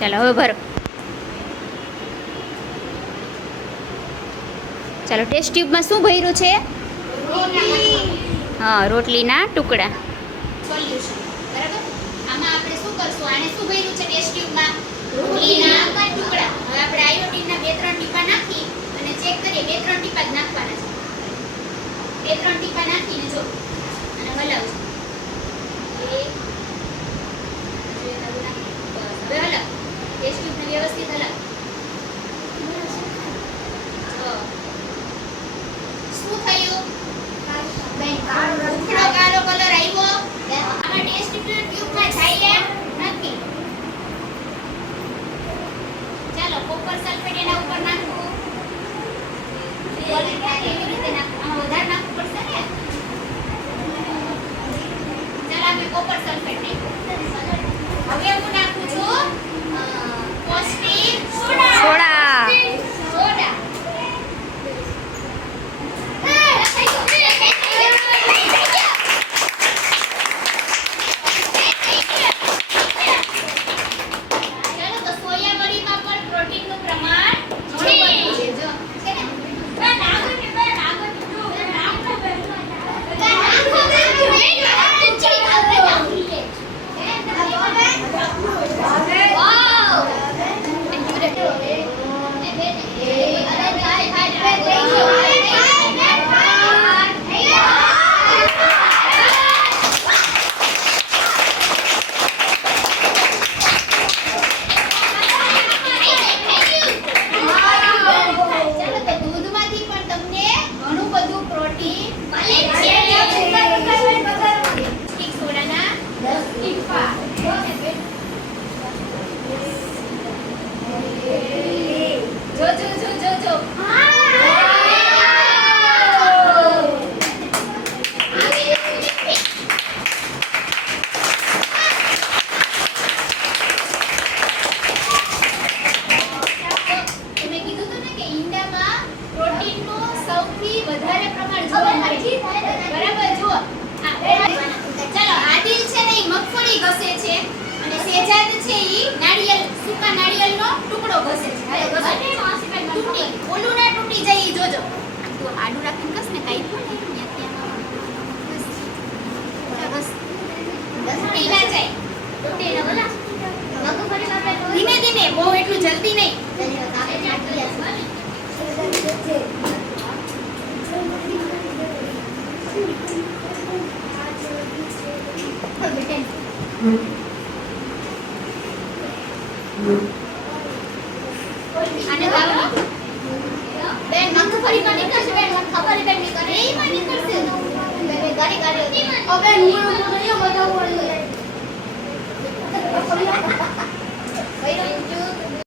ચાલો હવે ભરો. ચાલો ટેસ્ટ ટ્યુબમાં શું ભર્યું છે? હા રોટલીના ટુકડા. સોલ્યુશન બરાબર આમાં આપણે શું કરશું આને શું ભર્યું છે ટેસ્ટ ટ્યુબમાં રોટલીના ટુકડા હવે આપણે આયોડીનના બે ત્રણ ટીપા નાખી અને ચેક કરીએ બે ત્રણ ટીપા જ નાખવાના છે બે ત્રણ ટીપા નાખીને જો અને હલાવજો એક હજુ એક આદુ નાખી. બસ હવે હલાવ જાય નથી ચાલો કોપર સલ્ફેટ એના ઉપર નાખવું એવી રીતે નાખવું વધારે નાખવું પડશે ને ચાલો આપણે કોપર સલ્ફેટ નાખ્યું હવે હું સૌથી વધારે પ્રમાણ જોવા મળે. બરાબર જુઓ. ચાલો આદિલ છે ને મગફળી ઘસે છે. અને સેજાદ છે એ નાળિયેર સૂકા નાળિયેરનો ટુકડો ઘસે છે. હાલો, ઘસે. તૂટી ઓલું ના તૂટી જાય એ જોજો. તો આડું રાખીને ઘસ ને કાઈ પણ નહીં. ત્યાં ત્યાં ઘસ. તૂટી ના જાય. તૂટી ના બોલા ધીમે ધીમે બહુ એટલું જલ્દી નહીં. Mm-hmm.